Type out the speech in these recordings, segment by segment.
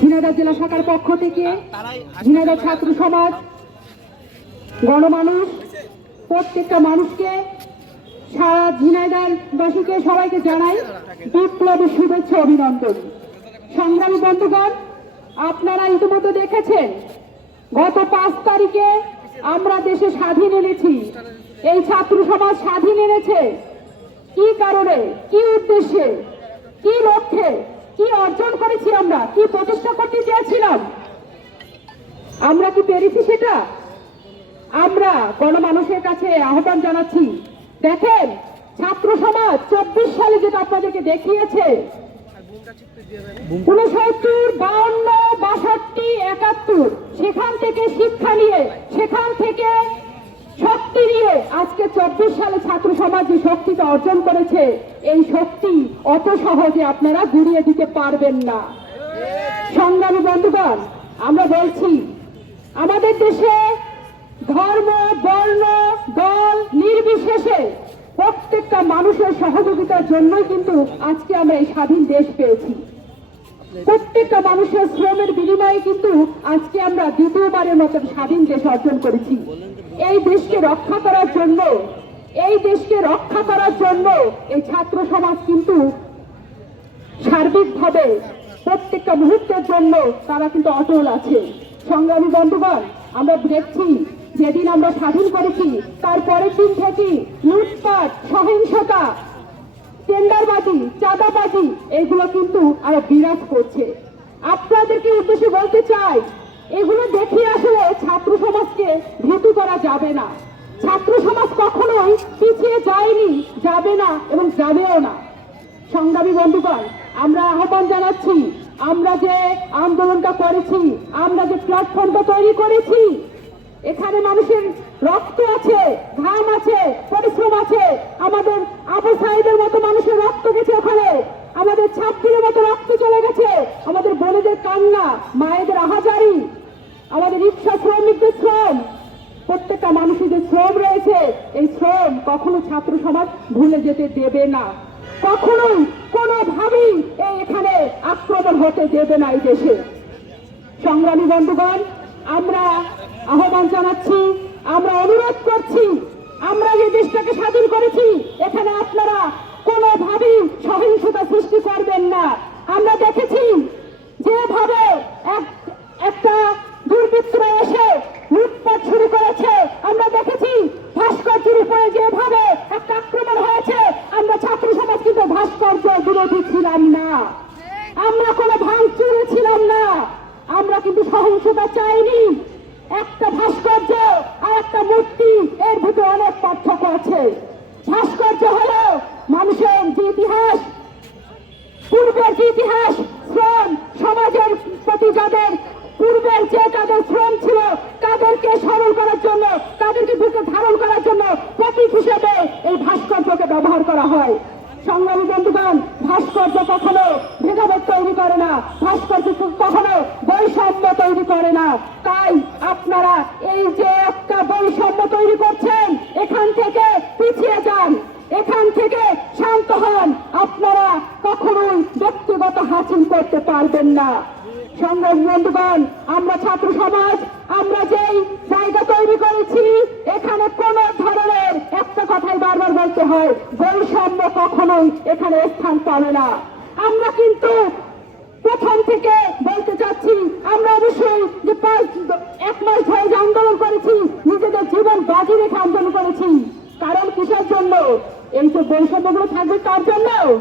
ঝিনাইদহ জেলা শাখার পক্ষ থেকে ঝিনাইদহ ছাত্র সমাজ গণমানুষ প্রত্যেকটা মানুষকে সারা ঝিনাইদহবাসীকে সবাইকে জানাই বিপ্লবী শুভেচ্ছা অভিনন্দন। সংগ্রামী বন্ধুগণ আপনারা ইতিমধ্যে দেখেছেন গত পাঁচ তারিখে আমরা দেশে স্বাধীন এনেছি। এই ছাত্র সমাজ স্বাধীন এনেছে। কি কারণে? কি উদ্দেশ্যে? কি লক্ষ্যে? কি অর্জন করেছি আমরা? কি প্রতিষ্ঠা করতে চেয়েছিলাম? আমরা কি পেরেছি সেটা? আমরা গণমানুষের কাছে আহ্বান জানাচ্ছি। দেখেন, ছাত্র সমাজ চব্বিশ সালে যেটা আপনাদেরকে দেখিয়েছে উনসত্তর বাউন্ন, বাষট্টি, একাত্তর, সেখান থেকে শিক্ষা নিয়ে, সেখান থেকে শক্তি নিয়ে আজকে চব্বিশ সালে ছাত্র সমাজ যে শক্তিটা অর্জন করেছে, এই শক্তি অত সহজে আপনারা গুড়িয়ে দিতে পারবেন না। সংগ্রামী বন্ধুগণ, আমরা বলছি, আমাদের দেশে ধর্ম, বর্ণ, দল নির্বিশেষে প্রত্যেকটা মানুষের সহযোগিতার জন্যই কিন্তু আজকে আমরা এই স্বাধীন দেশ পেয়েছি। প্রত্যেকটা মানুষের শ্রমের বিনিময়ে কিন্তু আজকে আমরা দ্বিতীয়বারের মতন স্বাধীন দেশ অর্জন করেছি। এই দেশকে রক্ষা করার জন্য, এই দেশকে রক্ষা করার জন্য এই ছাত্র সমাজ কিন্তু সার্বিকভাবে প্রত্যেকটা মুহূর্তের জন্য তারা কিন্তু অটল আছে। সংগ্রামী বন্ধুগণ, আমরা দেখছি যেদিন আমরা স্বাধীন করেছি, তার পরের দিন থেকে লুটপাট, সহিংসতা, টেন্ডারবাজি, চাঁদাবাজি, এগুলো কিন্তু আরও বিরাজ করছে। আপনাদেরকে উদ্দেশ্যে বলতে চাই এগুলো দেখে আসলে ছাত্র সমাজকে ভীতু করা যাবে না। ছাত্র সমাজ কখনোই পিছিয়ে যায়নি, যাবে না এবং যাবেও না। সংগ্রামী বন্ধুগণ, আমরা আহ্বান জানাচ্ছি, আমরা যে আন্দোলনটা করেছি, আমরা যে প্ল্যাটফর্মটা তৈরি করেছি, এখানে মানুষের রক্ত আছে, ঘাম আছে, পরিশ্রম আছে, আমাদের আবু সাইদের মতো মানুষের রক্ত গেছে ওখানে, আমাদের ছাত্রীর মতো রক্ত চলে গেছে আমাদের বোনেদের কান্না মায়েদের আহাজারি আমাদের রিক্সা শ্রমিকদের শ্রম। প্রত্যেকটা মানুষের যে শ্রম রয়েছে, এই শ্রম কখনো ছাত্র সমাজ ভুলে যেতে দেবে না। কখনোই কোনোভাবেই এখানে আক্রমণ হতে দেবে না এই দেশে। সংগ্রামী বন্ধুগণ, আমরা আহ্বান জানাচ্ছি, আমরা অনুরোধ করছি, আমরা যে দেশটাকে স্বাধীন করেছি এখানে আপনারা কোনোভাবেই সহিংসতা সৃষ্টি করবেন না আমরা দেখেছি যেভাবে এক একটা দুর্বৃত্তরা এসে লুটপাট শুরু করেছে আমরা দেখেছি ভাস্কর্যের উপরে যেভাবে একটা আক্রমণ হয়েছে, আমরা ছাত্র সমাজ কিন্তু ভাস্কর্য বিরোধী ছিলাম না। আমরা কোনো ভাঙচুরে ছিলাম না। আমরা কিন্তু সহিংসতা চাইনি। একটা ভাস্কর্য আর একটা মূর্তি, এর ভিতরে অনেক পার্থক্য আছে। ভাস্কর্য হলো মানুষের যে ইতিহাস, পূর্বের যে ইতিহাস, শ্রম, সমাজের প্রতি যাদের পূর্বের যে তাদের শ্রম ছিল, তাদেরকে স্মরণ করার জন্য তাদেরকে বুকে ধারণ করার জন্য প্রতীক হিসেবে এই ভাস্কর্যকে ব্যবহার করা হয় সংগ্রামী বন্ধুগণ ভাস্কর্য কখনো ভেদাভেদ তৈরি করে না ভাস্কর্য কখনো বৈষম্য তৈরি করে না। তাই আপনারা এই যে একটা বৈষম্য তৈরি করছেন, এখান থেকে পিছিয়ে যান, এখান থেকে শান্ত হন। আপনারা কখনোই ব্যক্তিগত হাসিল করতে পারবেন না। সংগ্রামী বন্ধুগণ, আমরা ছাত্র সমাজ, আমরা যেই জায়গা তৈরি করেছি, এখানে কোন ধরনের একটা কথাই বারবার বলতে হয়, বৈষম্য কখনোই এখানে স্থান পাবে না। আমরা কিন্তু প্রথম থেকে বলতে চাচ্ছি, আমরা অবশ্যই যে পাঁচ, এক মাস ধরে যে আন্দোলন করেছি, নিজেদের জীবন বাজি রেখে আন্দোলন করেছি। কারণ কিসের জন্য? এই যে বৈষম্যগুলো থাকবে তার জন্য?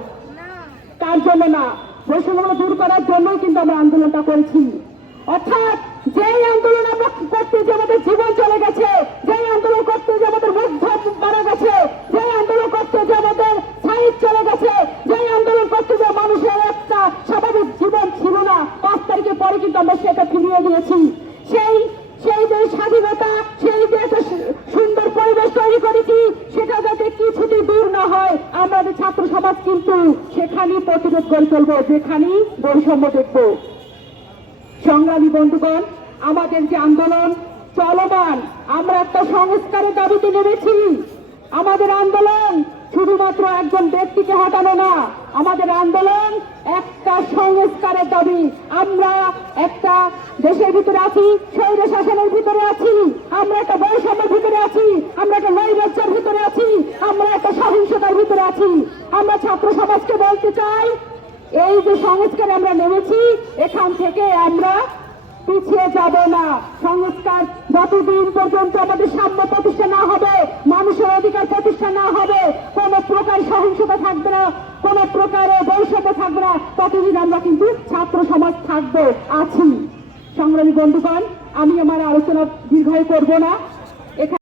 তার জন্য না? বৈষম্যগুলো দূর করার জন্যই কিন্তু আমরা আন্দোলনটা করেছি। অর্থাৎ যেই আন্দোলন আমরা করতে যে আমাদের জীবন চলে গেছে, যেই আন্দোলন করতে যে আমাদের মধ্য মারা গেছে যেই আন্দোলন করতে যে আমাদের সাইড চলে গেছে যেই আন্দোলন করতে যে মানুষের একটা স্বাভাবিক জীবন ছিল না পাঁচ তারিখের পরে কিন্তু আমরা সেটা ফিরিয়ে দিয়েছি সেই সেই যে স্বাধীনতা সেই যে একটা সু- সুন্দর পরিবেশ তৈরি করেছি সেটা যাতে কিছুতেই দূর না হয় আমাদের ছাত্র সমাজ কিন্তু সেখানেই প্রতিরোধ করে চলবো যেখানেই বৈষম্য দেখব। সংগ্রামী বন্ধুগণ, আমাদের যে আন্দোলন চলমান, আমরা একটা সংস্কারের দাবিতে নেমেছি। আমাদের আন্দোলন শুধুমাত্র একজন ব্যক্তিকে হটানো না, আমাদের আন্দোলন একটা সংস্কারের দাবি। আমরা একটা দেশের ভিতরে আছি, স্বৈর শাসনের ভিতরে আছি, আমরা একটা বৈষম্যের ভিতরে আছি আমরা একটা নৈরাজ্যের ভিতরে আছি আমরা একটা সহিংসতার ভিতরে আছি আমরা ছাত্র সমাজকে বলতে চাই এই যে সংস্কারে আমরা নেমেছি, এখান থেকে আমরা পিছিয়ে যাব না। সংস্কার যতদিন পর্যন্ত আমাদের সাম্য প্রতিষ্ঠা না হবে, মানুষের অধিকার প্রতিষ্ঠা না হবে, কোন প্রকার সহিংসতা থাকবে না, কোন প্রকারের বৈষম্য থাকবে না, ততদিন আমরা কিন্তু ছাত্র সমাজ থাকব, আছি। সংগ্রামী বন্ধুগণ, আমি আমার আলোচনা দীর্ঘায়ু করব না।